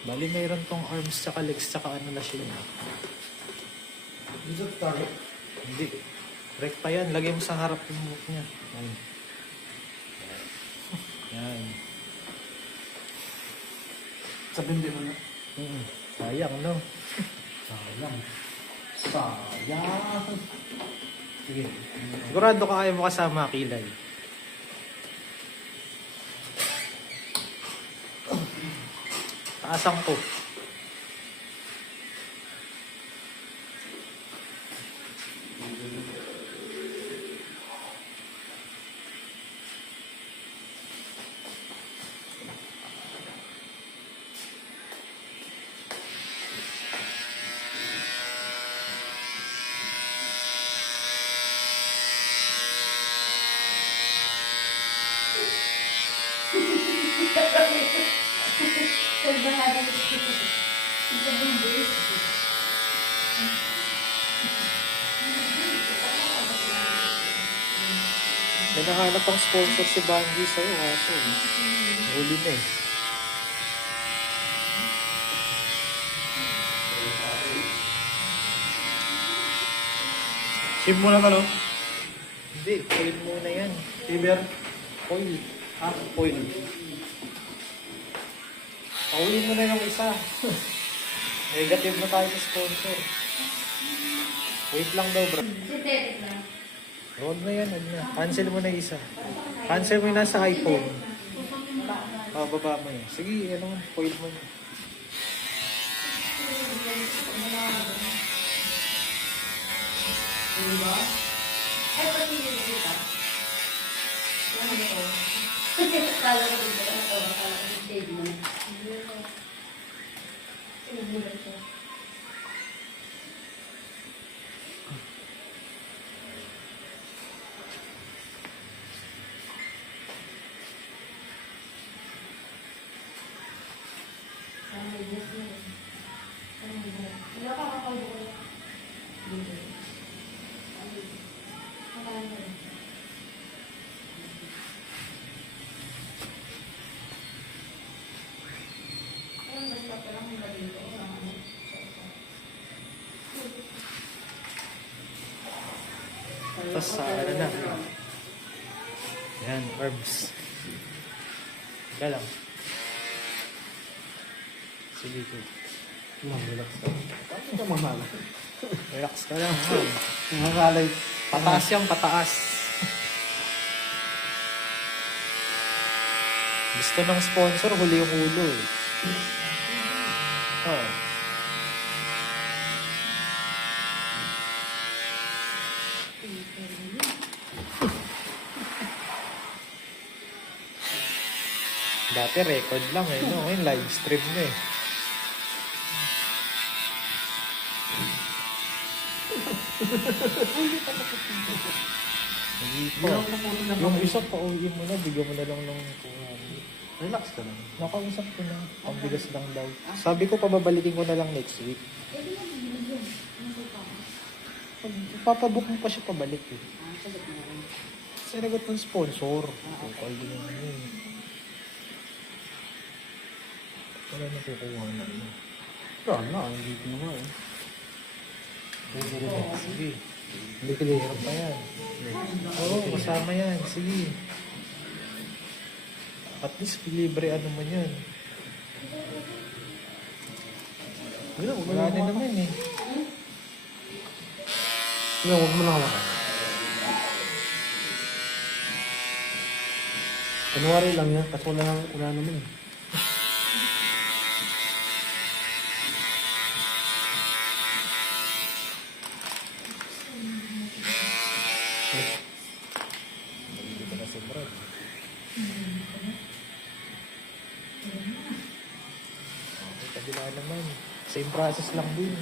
Bali, mayroon tong arms tsaka legs tsaka ano na siya. Dito tayo. Hindi. Rekta yan. Lagay mo sa harap yung buhok niya. Yan. Yan. Sabihin din mo na. Sayang, no? Sayang. Sayang. Sige. Sigurado ka kaya mo kasama kilay. Taasan ko. May nahanap ang sponsor si Banji sa'yo, kaso huli na eh. Ship mo na ka, no? Hindi, coil muna yan. Tiber. Coil. Ah, foil. Pauli mo na yung isa. Negative na tayo sa sponsor. Wait lang daw, bro. Synthetic na. Roll na yan, ano na. Cancel mo na yung isa. Cancel mo yung nasa iPhone. Baba mo yun. Sige, ano, coil mo yun. Diba? Ay, pati yung kita. Ano ito? Kala ko dito ka ito. Kala ko yung shade mo. Sinubulan siya. Wala ka kakaubo. Dito. Tapos sa ano na. Yan, herbs. Teka lang. Sige ko. Relax ka. Paano ka mamala? Relax ka lang. Nangakalay. Pataas yan, pataas. Gusto ng sponsor, huli yung ulo eh. Oh. Dati record lang eh, no? Ngayon live stream na eh. Hindi pa. Yung isa pa uwi mo na, bigyan mo na lang ng Relax ka lang. nakausap ko na. Ang bigas lang daw. Sabi ko, pababalikin ko na lang next week. Eh, di ba bilhin yun? Ano pa? Papabook mo pa siya pabalik eh. Sagot mo rin. Sinagot ng sponsor. Kukal din naman yun. Wala na kukuha na yun. Wala, hindi ko na nga eh. Sige. Hindi clear pa yan. Oo, kasama yan. Sige. At least libre ano man yan. Wala na naman eh. Huwag mo na hawakan. Kunwari lang yan, kasi wala naman eh. Hindi ko na sobrang. Okay, kabila naman. Same process lang din.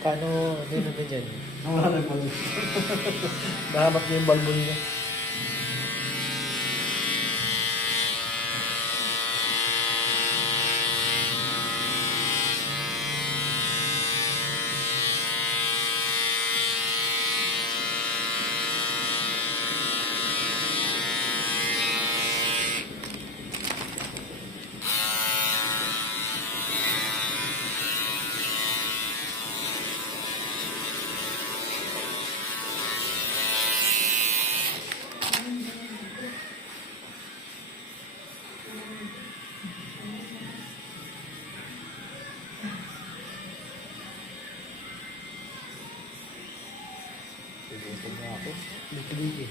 Kano, ano na dyan? Wala na pala. Nahanap niya yung balbo niya. Gutom na ako. Dito.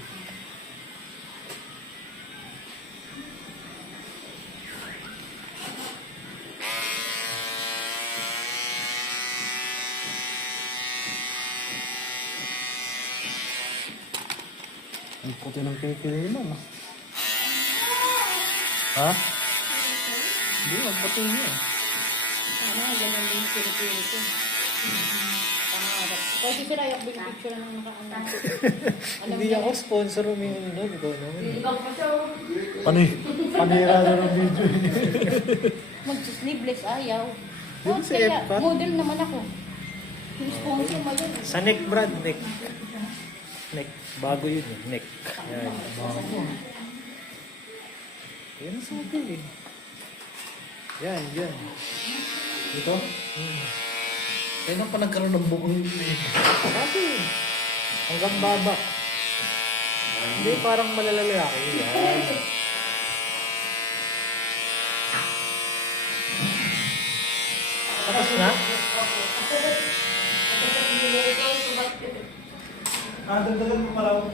Ang puti ng pinipili mo. Ha? Hindi, magpatuloy niya. Ano, ganyan din yung pinipili ko. Pangarap. Kasi sila yung big picture ng nakaano. Hindi ako sponsor umiinom nun. Ikaw naman. Ikaw pa siya. Panira na ng video. Mag-sleeveless, ayaw. Yun Oh, sa kaya, Epcot. model naman ako. Yung sponsor mo yun. Sa neck, Brad. Neck. Neck. Bago yun eh. Neck. Yan. Yan ang sabi eh. Yan, yan. Ito? Kailan pa nagkaroon ng bukong Sabi. Hanggang baba. Hindi, parang malalalaki. Yan. Tapos na? dagdagan mo pala.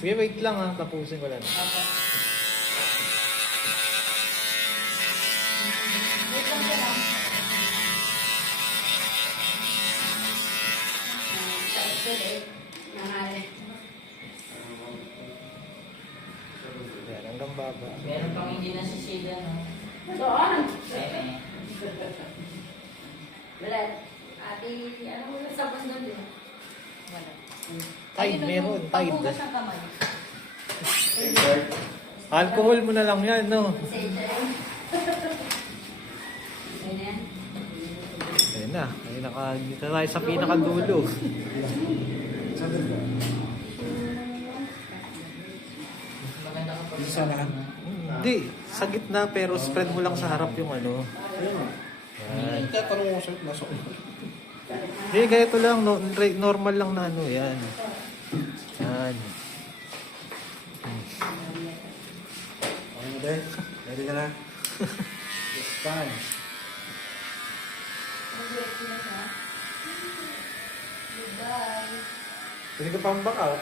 Sige, wait lang ha. Tapusin ko lang. Yan, hanggang baba. Meron pang hindi nasisida, no? Doon. Wala. Ate, ano mo sa bandang din? Wala. Tide, meron. Tide. Paghugas ng kamay. Alcohol mo na lang yan, no? Ganyan. Ayun na. Ayun dito tayo sa pinakadulo. Maganda ka pa. Isa na. Hindi. Sa gitna, pero spread mo lang sa harap yung ano. Yan. Kaya tanong ko sa'yo, nasa Hindi, ganito lang. Normal lang na ano. Yan. Yan. Okay na ba? Ready ka na? It's time. Goodbye. Pwede ka pang back out.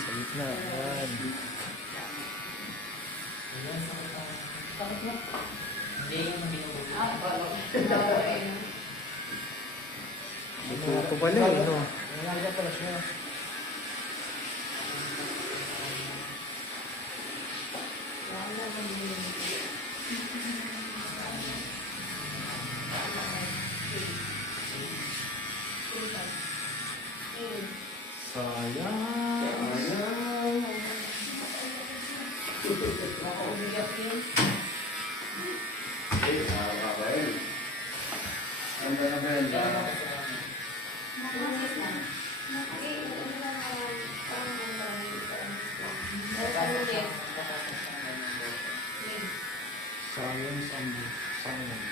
Sa gitna. Yan. Hindi yung binubuti. Ito pala eh, no? Nalaga pala siya. Science and science.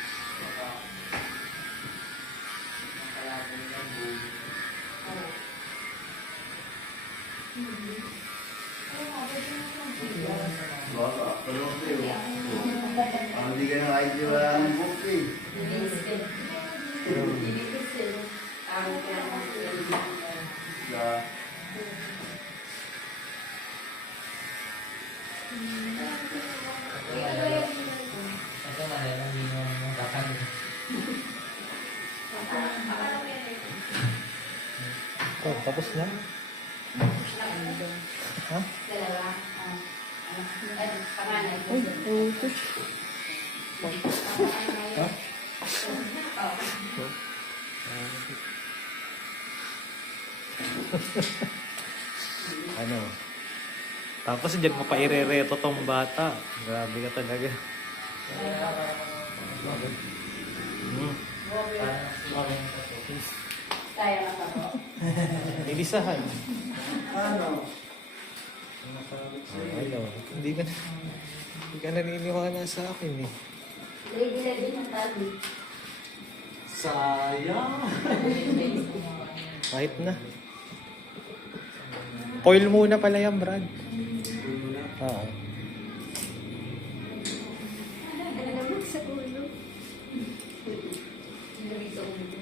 Hindi ka na kahit yung wala ng book eh. Ito malalang hindi mo mong kakan. Oh, tapos na? Ha? Uy, ito. Ha? Ano? Tapos diyan mo pa irereto tong bata. Grabe ka talaga. Hmm. Kaya lang ako. Ilisahan. Ano? Ano? Hindi ka naniniwala sa akin eh. Ready ng tali. Sayang. Kahit na. Foil muna pala yan, Brad. Oo. Ano sa ulo? Sa ulo.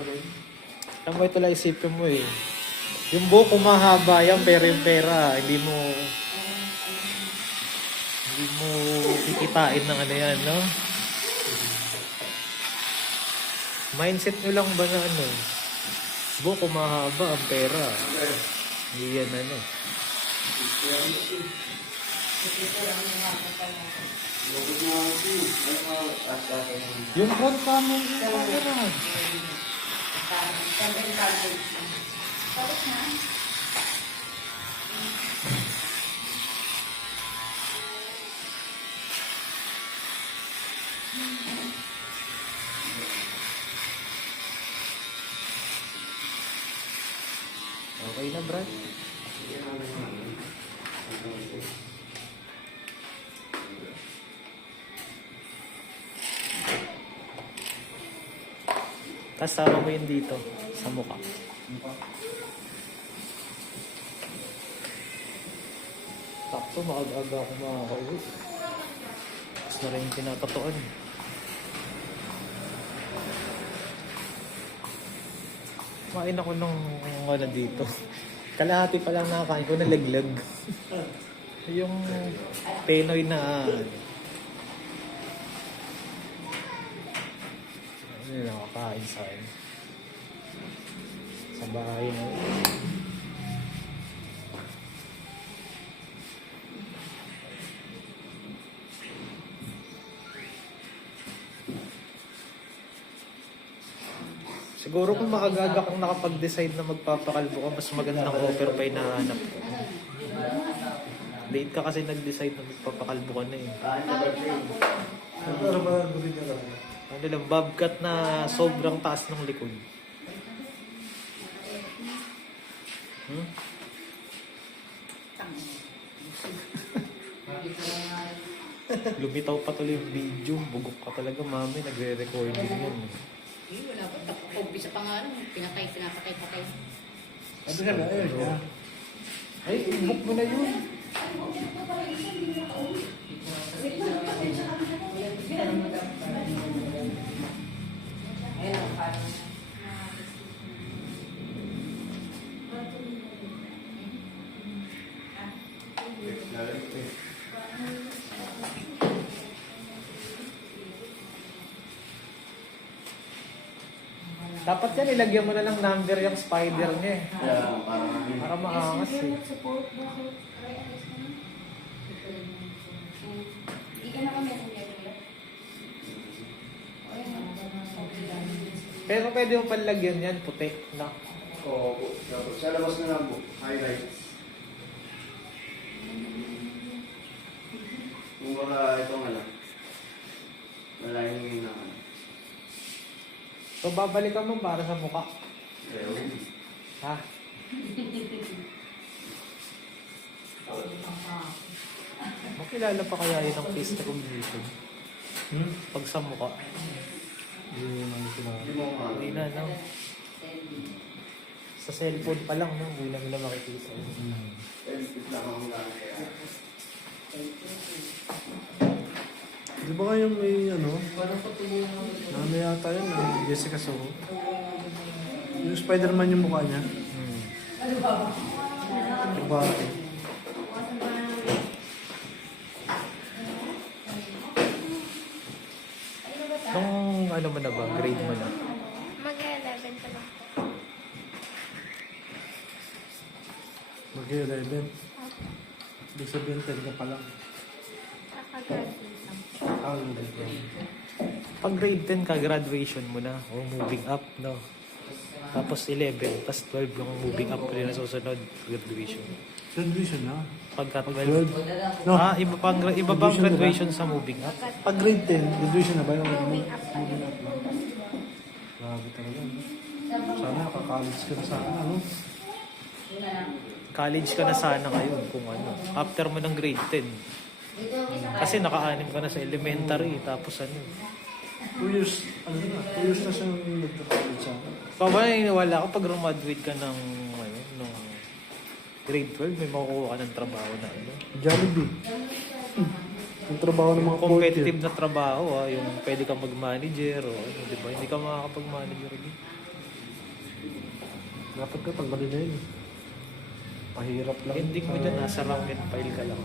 Alam mo, ito lang isipin mo eh. Yung buhok kung mahaba yan, pero yung pera, hindi mo kikitain ng ano yan, no? Mindset nyo lang ba na ano? Buhok kung mahaba, ang pera. Hindi yan ano. Yung front camera, yung camera. Tapos na. Okay na, Brad. Tapos sama mo yun dito, sa mukha. Sakto, maaga-aga ako makakauwi. Tapos na rin yung tinatatoan. Kumain ako ng ano dito. Kalahati pa lang nakakain ko, nalaglag. Yung Penoy na ano yung nakakain sa akin. Sa bahay na siguro kung maaga-aga kang nakapag-decide na magpapakalbo ka, mas magandang offer pa yung nahanap ko. Late ka kasi nag-decide na magpapakalbo ka na eh. Ano ba ang gawin niya lang? Ano lang, bobcat na sobrang taas ng likod. Hmm? Lumitaw pa tuloy yung video. Bugok ka talaga, mami. Nagre-recording yan. Wala pa. Pag-umpisa pa nga lang. Pinapatay. Ano ka na? Ayun, ya. Ay, book mo na yun. Dapat yan, ilagyan mo na lang number yung spider niya eh. Yeah, Para maangas eh. Hindi ka na kami kuya. Pero pwede mo palagyan yan, puti. Na. Oo, sa labas na lang po. Highlights. Kung baka ito nga lang. Wala yung na ano. So, babalikan mo para sa mukha. Ayun. Ha? Makilala pa kaya yun ang face recognition? Pag sa mukha. Hindi naman sila. Hindi mo nga. Hindi na, no? Sa cellphone pa lang, no? Hindi lang nila makikita. Edit lang ako nga. Di ba kayong may ano? Nami yata yun, Jessica Soho. Yung Spider-Man yung mukha niya. Diba? Nung ano mo na ba? Grade mo na? Mag-11 pa lang po. Mag-11. Ibig sabihin, 10 ka pa lang. Kakagraduate lang po. Pag grade 10 ka, graduation mo na. O moving up, no? Tapos 11, tapos 12 yung moving up rin na susunod, graduation. Graduation na. Pagka 12. 12. No. Ah, iba bang Graduation graduation sa moving up? Pag grade 10, graduation na ba yung Moving up pa moving up lang? Grabe talaga. No? Sana naka-college ka na sana, no? College ka na sana ngayon kung ano. After mo ng grade 10. Kasi naka-anim ka na sa elementary, tapos ano. 2 years, ano na, 2 years na siyang nagka-college sa akin. Papa, naniniwala ka pag graduate ka ng, ano, ng grade 12, may makukuha ka ng trabaho na ano. Jollibee. Yung trabaho ng mga Competitive na trabaho, yung pwede kang mag-manager o ano, di ba? Hindi ka makakapag-manager din. Dapat ka tanggalin na yun. Pahirap lang. Ending mo dyan, nasa rank and file ka lang.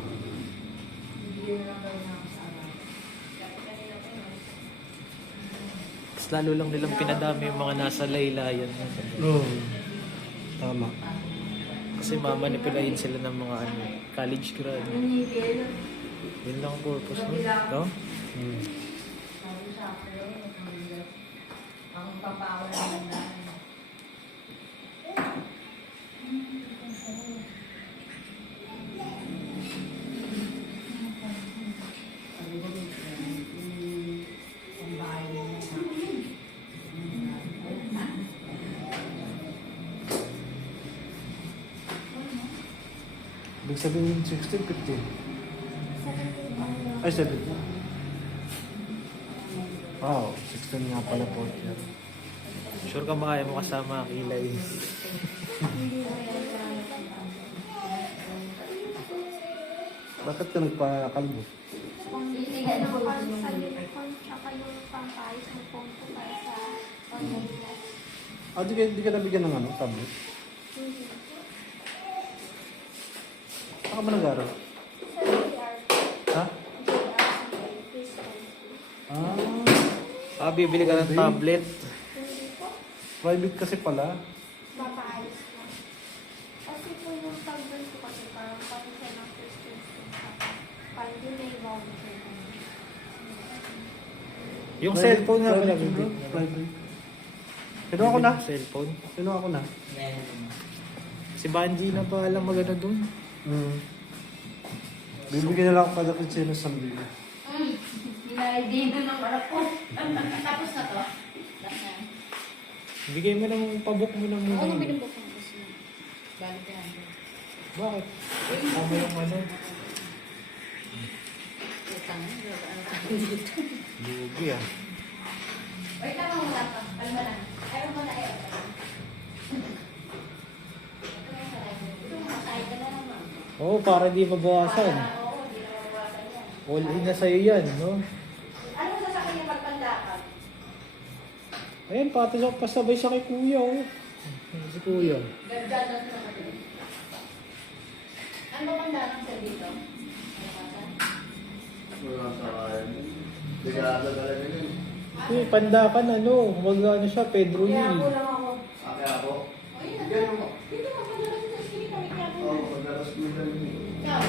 Mas lalo lang nilang pinadami yung mga nasa laylayan. Oo. Tama. Kasi mamanipulahin sila ng mga ano, college grad. Yun lang ang purpose mo. No? Hmm. Ang papawalan ng dahil. Ibig sabihin 16, 15. Ay, 17. Wow, 16 nga pala po. Sure ka makaya mo kasama ang kilay. Bakit ka nagpakalbo? Iligan Ano ko pa sa uniform, tsaka yung pampayos mo po para sa pag-iingat. Di ka nabigyan ng ano, tablet? Hindi. Saan ka ba nag-aaral? Sa JR, Ha? Christian. Bibili ka ng tablet. Hindi po, Private kasi pala. papaayos lang. Kasi po yung pag-doon ko kasi parang pati siya ng Christian school. Parang din may voucher. Yung cellphone nga pala, Private, bibili. bro. Private. Kinuha ko na. Cellphone. Kinuha ko na. Si Banji na pa alam magano dun. Bibigyan na lang ako kada kitsina sa mbili. Dino ng marako. Tapos na to? Bigay mo ng pabok mo na muna. Ano binubok mo gusto mo? Balik yan. Bakit? Tama yung ano. Utang. Ano tayo dito? Lugi ah. Wait lang muna to. Kalma lang. Ayaw mo na ayaw. Ito masaya ka na naman. Oo, para di mabawasan. Oo, di na mabawasan yan. All in na sa'yo yan, no? Ano sa sa kanya pagpandakap? Ayan, pati siya pasabay siya kay kuya, oh. Si kuya. Gagdadan sa kanya. Ano ba pandakap sa dito? Wala sa kain. Bigado talaga yun. Eh, pandakan, ano, ano siya, Pedro Kaya Hill. kulang ako. Kaya ako. Ayun, Bigyan mo. dito mo pagdadan sa skinny kami kaya Oo, pagdaras mo lang yun. Ikaw.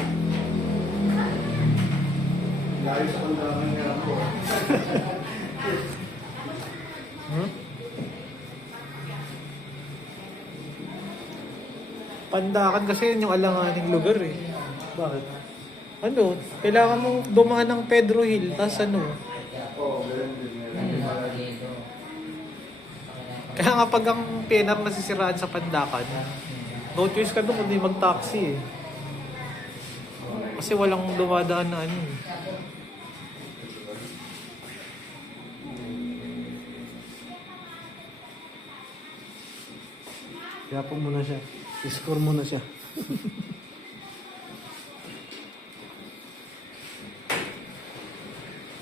Layo sa kandaman niya ako. Hmm? Pandakan kasi yun yung alanganing lugar eh. Bakit? Ano, kailangan mong dumaan ng Pedro Hill, tas ano. Oo, ganun din. Dito. Kaya nga pag ang PNR nasisiraan sa Pandakan, no choice ka doon kundi mag-taxi eh. Kasi walang dumadaan na ano eh. Kaya po muna siya. I-score muna siya.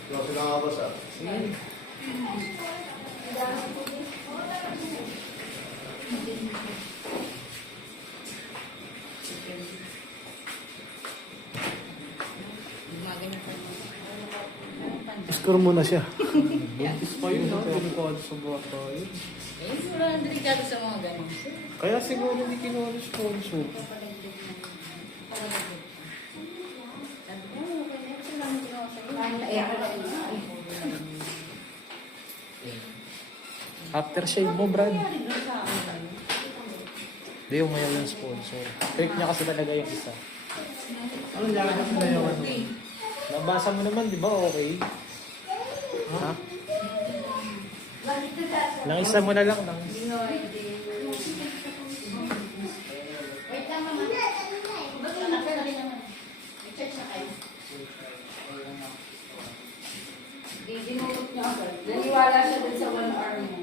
Ikaw sila nga boss ah. I-score muna siya. Buntis pa yun ha, delikado sa bata yun. Eh, wala nang delikado sa mga ganun. Kaya siguro hindi kinuha ng sponsor. Aftershave mo, Brad. Hindi yung mayaw yung sponsor. Fake niya kasi talaga yung isa. Ano niya kasi na yung ano? Nabasa mo naman, di ba? Okay. Ha? Lang isa mo na lang. Lang isa. Wait lang naman. Ba't yung nakita naman? I-check na kayo. Dinulot niya agad. Naniwala siya dun sa 1 hour mo.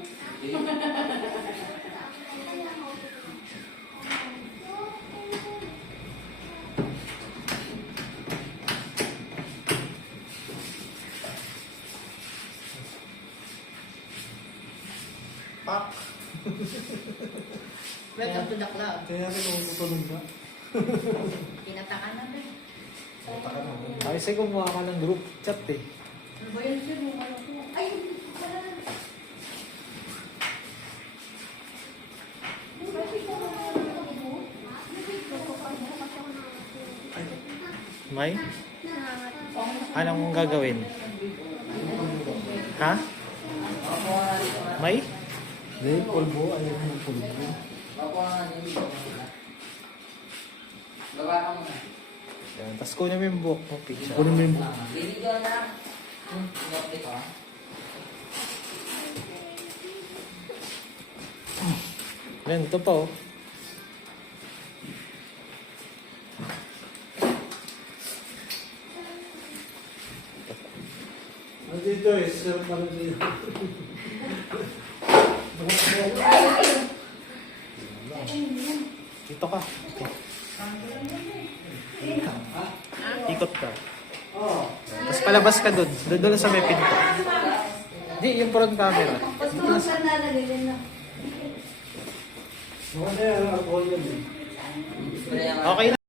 Pak! Welcome to the club. Kaya rin ako tutulog na. Tinatakan na rin. Ay, kasi kumuha ka ng group chat eh. Ano ba yun sir? Yung ano ko? Ay, hindi ko pala. May? Anong gagawin? Ha? May? Hindi, pulbo. Ayaw ko ng pulbo. Bawa nga din dito. Gawa ka muna. Yan. Tapos kunin mo yung book mo, picture. Kunin mo yung book. Binigyan na. Ino-update ko. Yan, ito pa oh. Nandito eh, sir pala dito. Dito ka. Ikot ka. Oo. Tapos palabas ka dun. Doon sa may pinto. Hindi, yung front camera. Tapos mga sir nalalagyan na. Mga na yan, alcohol yan eh. Spray ang Okay na.